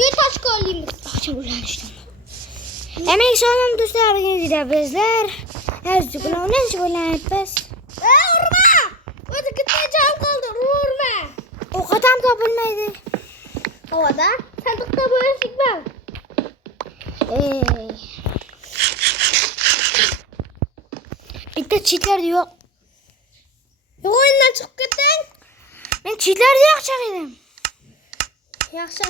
Bir taş koyayım. Akşam uyanıştım. Emek sonum dostlar bugün bizler. Her gün oynanış oynayıpız. Vurma. O da gideceğim kaldı. Vurma. O kadar topulmaydı. Havada. Sandıkta böyle çıkmam. Bir de çitler diyor. Yok oyundan çıkıp gittin. Ben çitler diye yakacağım. Yaxşı.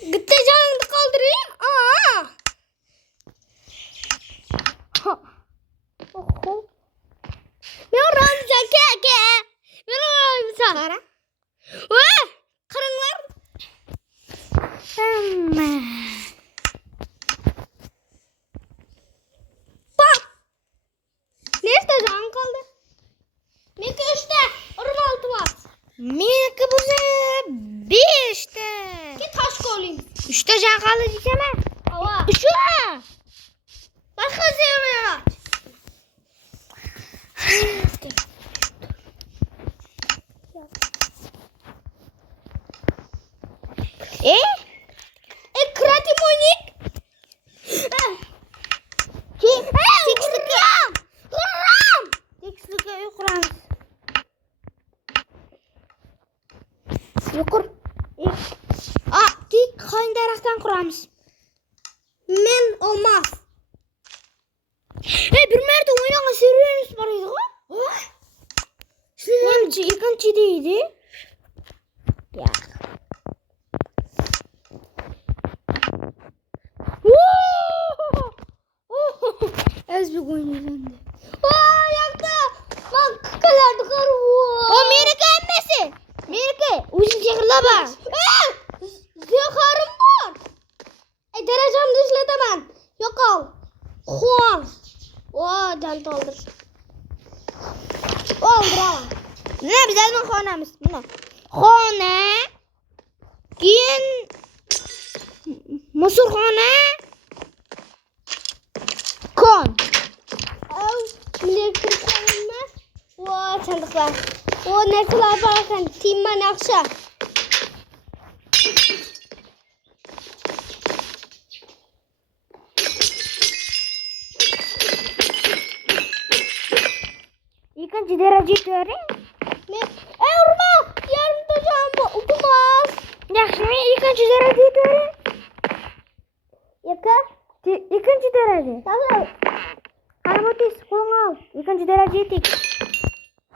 Gitti canını kaldırayım. Ben oranacağım keke. Ben oranacağım. Kara. Karınlar. Bak. Nerede can kaldı? Mika 3'te. Oran 6 var. Mika bu bir işte. Git taş koyayım. 3'te can kaldı diyeceğim ha. Hava. Şu. Başka sevmiyorum. Kreatif oynayıp. Kim? Tiksikam. Kuram. Tekstlik'e yukarı. Yukur. Dik hangi taraftan kuramız? Men olmaz. Bir merde oynayan serüvenimiz var idi. Nemci ikinci değildi. Ya. Ez bir oynayacağım. Yaktı. Bak kakalardı karı. O Amerika emmesi. Amerika. Uzun çekirlaba. Yakarım var. Derecem düşle demen. Yok al. Kuan. Can doldur. Bravo. Ne bizim konamız bunu. Kone. Giyin. Mısır kone. Kon. Millet kırkanma. Sandıklar. Nesler bakarken timman akşa. İkinci dereceyi göreyim. Ne? Urma! Yarım tutacağım. Okumaz. Yaxşı, ikinci dereceyi göreyim. Yakar. İkinci derece. Tamam. Karabotis, kolunu al. İkinci dereceyi tik.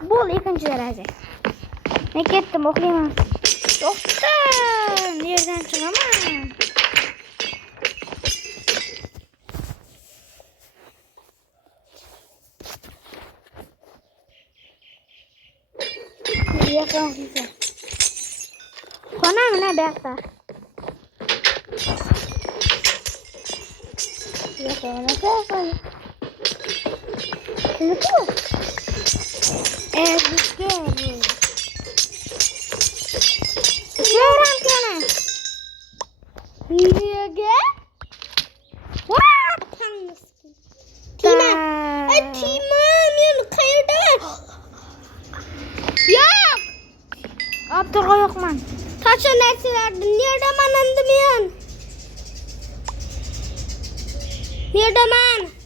Bul ikinci derece. Ne kettim, okuyamam. Yoktan yerden çıkamam. Yakın güzel. Kona mı ne bekle? Yakın ne bekle? Ne bu? Bu gel. Şuram kana. Yege. What? Tanrısın. Tima. Timam yan kayırdı. Yok. Abdurga yokman. Taşa nerselerdin? Nerede manandım yan? Nerede man?